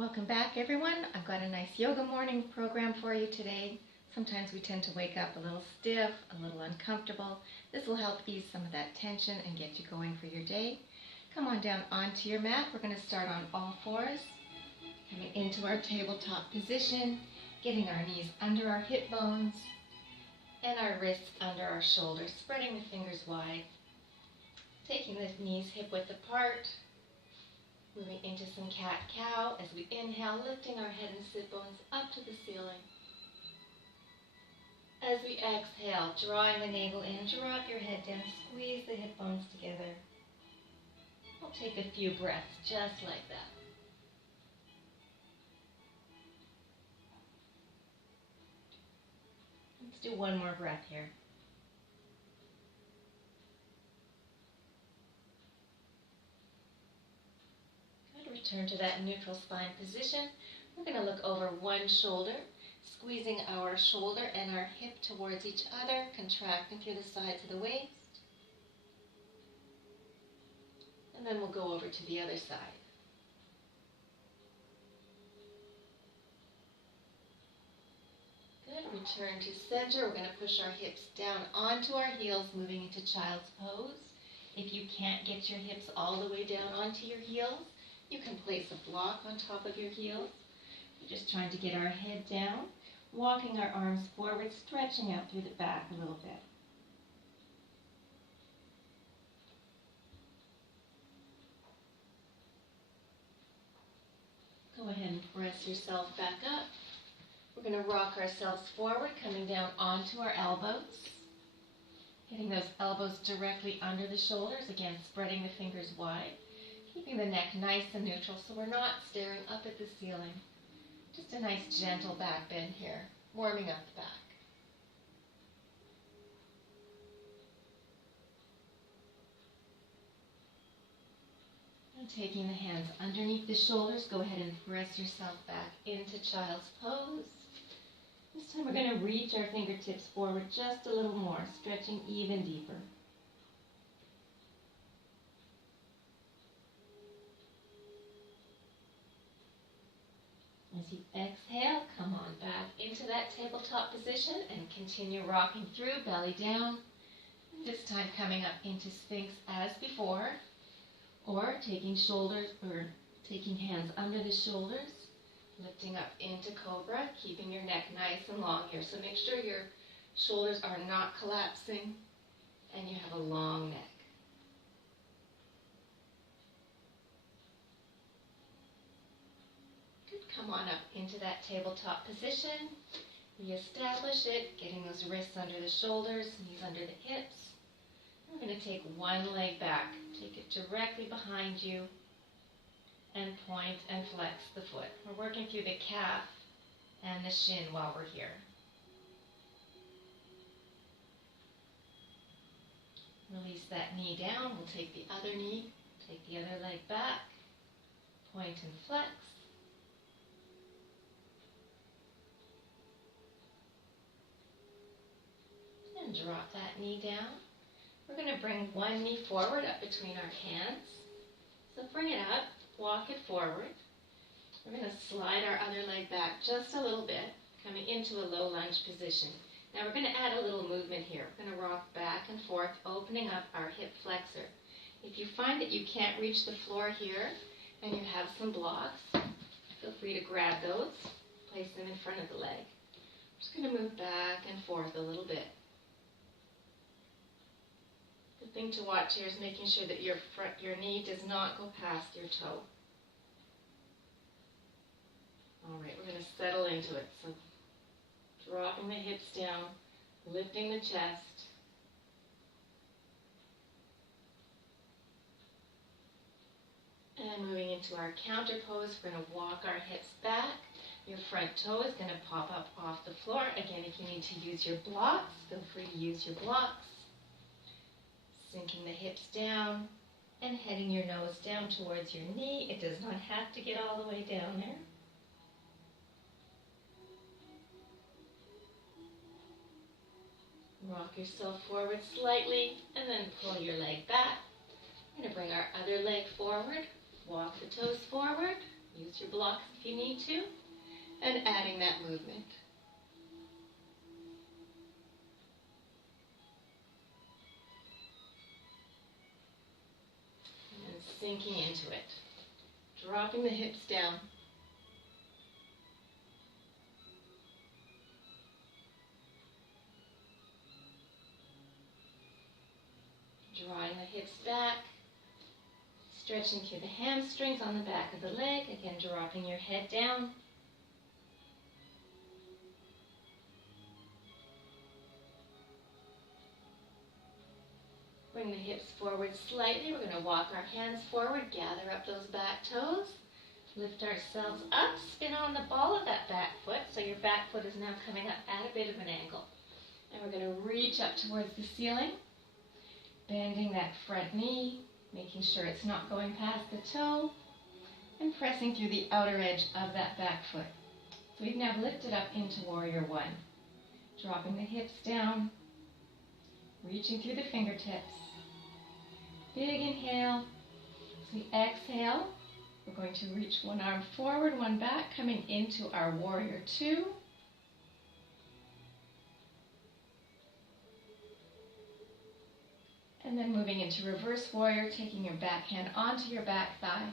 Welcome back, everyone. I've got a nice yoga morning program for you today. Sometimes we tend to wake up a little stiff, a little uncomfortable. This will help ease some of that tension and get you going for your day. Come on down onto your mat. We're going to start on all fours, coming into our tabletop position, getting our knees under our hip bones and our wrists under our shoulders, spreading the fingers wide, taking the knees hip-width apart. Moving into some cat-cow as we inhale, lifting our head and sit bones up to the ceiling. As we exhale, drawing the navel in, drop your head down, squeeze the hip bones together. We'll take a few breaths just like that. Let's do one more breath here. Return to that neutral spine position. We're going to look over one shoulder, squeezing our shoulder and our hip towards each other, contracting through the sides of the waist. And then we'll go over to the other side. Good. Return to center. We're going to push our hips down onto our heels, moving into child's pose. If you can't get your hips all the way down onto your heels, you can place a block on top of your heels. We're just trying to get our head down, walking our arms forward, stretching out through the back a little bit. Go ahead and press yourself back up. We're going to rock ourselves forward, coming down onto our elbows. Getting those elbows directly under the shoulders, again spreading the fingers wide. Keeping the neck nice and neutral so we're not staring up at the ceiling. Just a nice gentle back bend here, warming up the back. And taking the hands underneath the shoulders, go ahead and press yourself back into child's pose. This time we're going to reach our fingertips forward just a little more, stretching even deeper. As you exhale, come on back into that tabletop position and continue rocking through, belly down. This time coming up into Sphinx as before, or taking hands under the shoulders, lifting up into Cobra, keeping your neck nice and long here. So make sure your shoulders are not collapsing and you have a long neck. Come on up into that tabletop position. Reestablish it, getting those wrists under the shoulders, knees under the hips. We're going to take one leg back. Take it directly behind you and point and flex the foot. We're working through the calf and the shin while we're here. Release that knee down. We'll take the other knee, take the other leg back, point and flex. And drop that knee down. We're going to bring one knee forward up between our hands. So bring it up, walk it forward. We're going to slide our other leg back just a little bit, coming into a low lunge position. Now we're going to add a little movement here. We're going to rock back and forth, opening up our hip flexor. If you find that you can't reach the floor here and you have some blocks, feel free to grab those, place them in front of the leg. I'm just going to move back and forth a little bit. The thing to watch here is making sure that your knee does not go past your toe. All right, we're going to settle into it. So dropping the hips down, lifting the chest. And moving into our counter pose, we're going to walk our hips back. Your front toe is going to pop up off the floor. Again, if you need to use your blocks, feel free to use your blocks. Sinking the hips down and heading your nose down towards your knee. It does not have to get all the way down there. Rock yourself forward slightly and then pull your leg back. We're going to bring our other leg forward, walk the toes forward, Use your blocks if you need to, and adding that movement. And then sinking into it. Dropping the hips down. Drawing the hips back. Stretching through the hamstrings on the back of the leg. Again, dropping your head down. Bring the hips forward slightly. We're going to walk our hands forward, gather up those back toes, lift ourselves up, spin on the ball of that back foot. So your back foot is now coming up at a bit of an angle. And we're going to reach up towards the ceiling, bending that front knee, making sure it's not going past the toe, and pressing through the outer edge of that back foot. So we've now lifted up into Warrior One. Dropping the hips down, reaching through the fingertips. Big inhale. As we exhale, we're going to reach one arm forward, one back, coming into our Warrior Two. And then moving into Reverse Warrior, taking your back hand onto your back thigh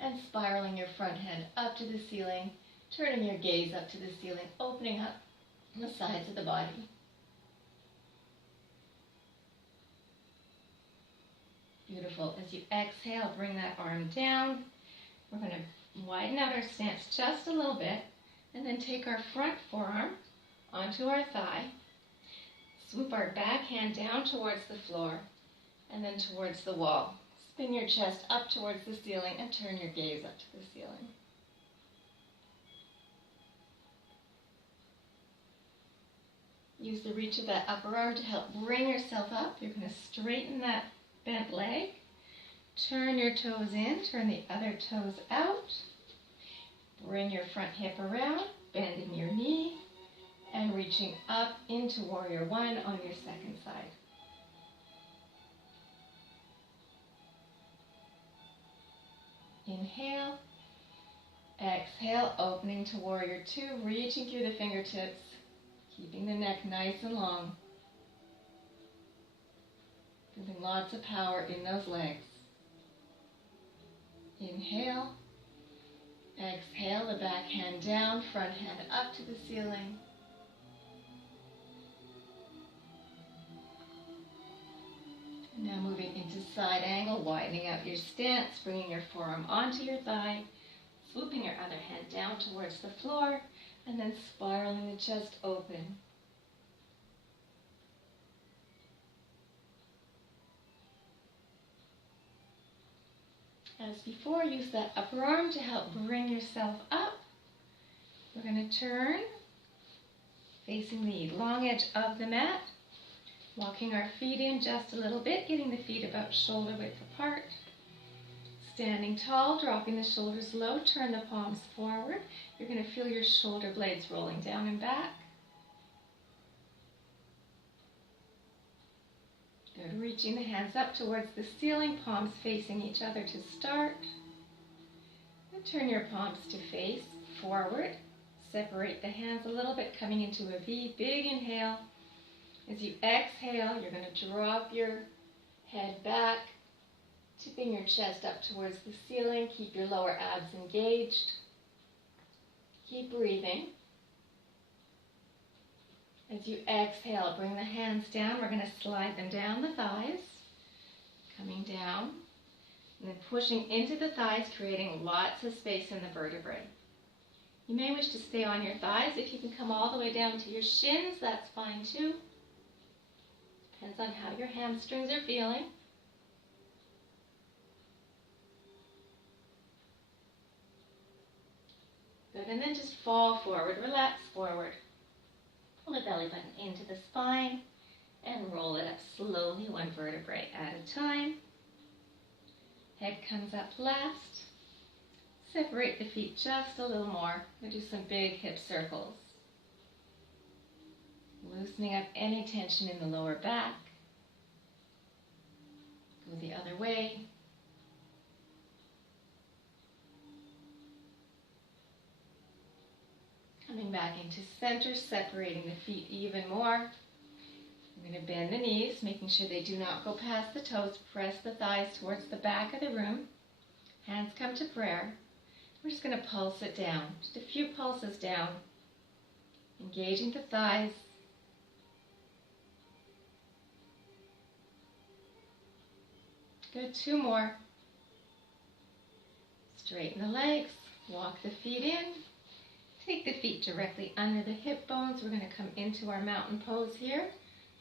and spiraling your front hand up to the ceiling, turning your gaze up to the ceiling, opening up the sides of the body. Beautiful. As you exhale, bring that arm down. We're going to widen out our stance just a little bit and then take our front forearm onto our thigh, swoop our back hand down towards the floor and then towards the wall. Spin your chest up towards the ceiling and turn your gaze up to the ceiling. Use the reach of that upper arm to help bring yourself up. You're going to straighten that bent leg. Turn your toes in, turn the other toes out. Bring your front hip around, bending your knee, and reaching up into Warrior One on your second side. Inhale. Exhale, opening to Warrior Two, reaching through the fingertips, keeping the neck nice and long. Feeling lots of power in those legs. Inhale. Exhale, the back hand down, front hand up to the ceiling. And now moving into side angle, widening out your stance, bringing your forearm onto your thigh, swooping your other hand down towards the floor, and then spiraling the chest open. As before, use that upper arm to help bring yourself up. We're going to turn, facing the long edge of the mat, walking our feet in just a little bit, getting the feet about shoulder width apart. Standing tall, dropping the shoulders low, turn the palms forward. You're going to feel your shoulder blades rolling down and back. Good. Reaching the hands up towards the ceiling, palms facing each other to start. And turn your palms to face forward. Separate the hands a little bit, coming into a V. Big inhale. As you exhale, you're going to drop your head back, tipping your chest up towards the ceiling. Keep your lower abs engaged. Keep breathing. As you exhale, bring the hands down. We're going to slide them down the thighs, coming down, and then pushing into the thighs, creating lots of space in the vertebrae. You may wish to stay on your thighs. If you can come all the way down to your shins, that's fine too. Depends on how your hamstrings are feeling. Good, and then just fall forward, relax forward. Pull the belly button into the spine and roll it up slowly, one vertebrae at a time. Head comes up last. Separate the feet just a little more. We'll do some big hip circles. Loosening up any tension in the lower back. Go the other way. Coming back into center, separating the feet even more. We're going to bend the knees, making sure they do not go past the toes. Press the thighs towards the back of the room. Hands come to prayer. We're just going to pulse it down. Just a few pulses down. Engaging the thighs. Good, 2 more. Straighten the legs. Walk the feet in. Take the feet directly under the hip bones. We're going to come into our mountain pose here.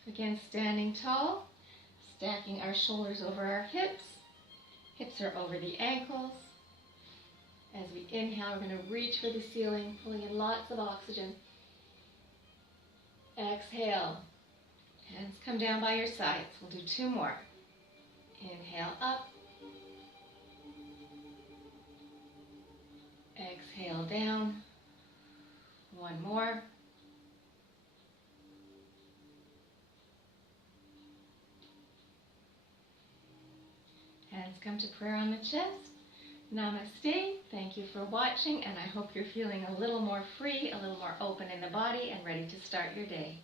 So again, standing tall, stacking our shoulders over our hips. Hips are over the ankles. As we inhale, we're going to reach for the ceiling, pulling in lots of oxygen. Exhale. Hands come down by your sides. We'll do 2 more. Inhale up. Exhale down. 1 more. Hands come to prayer on the chest. Namaste. Thank you for watching, and I hope you're feeling a little more free, a little more open in the body, and ready to start your day.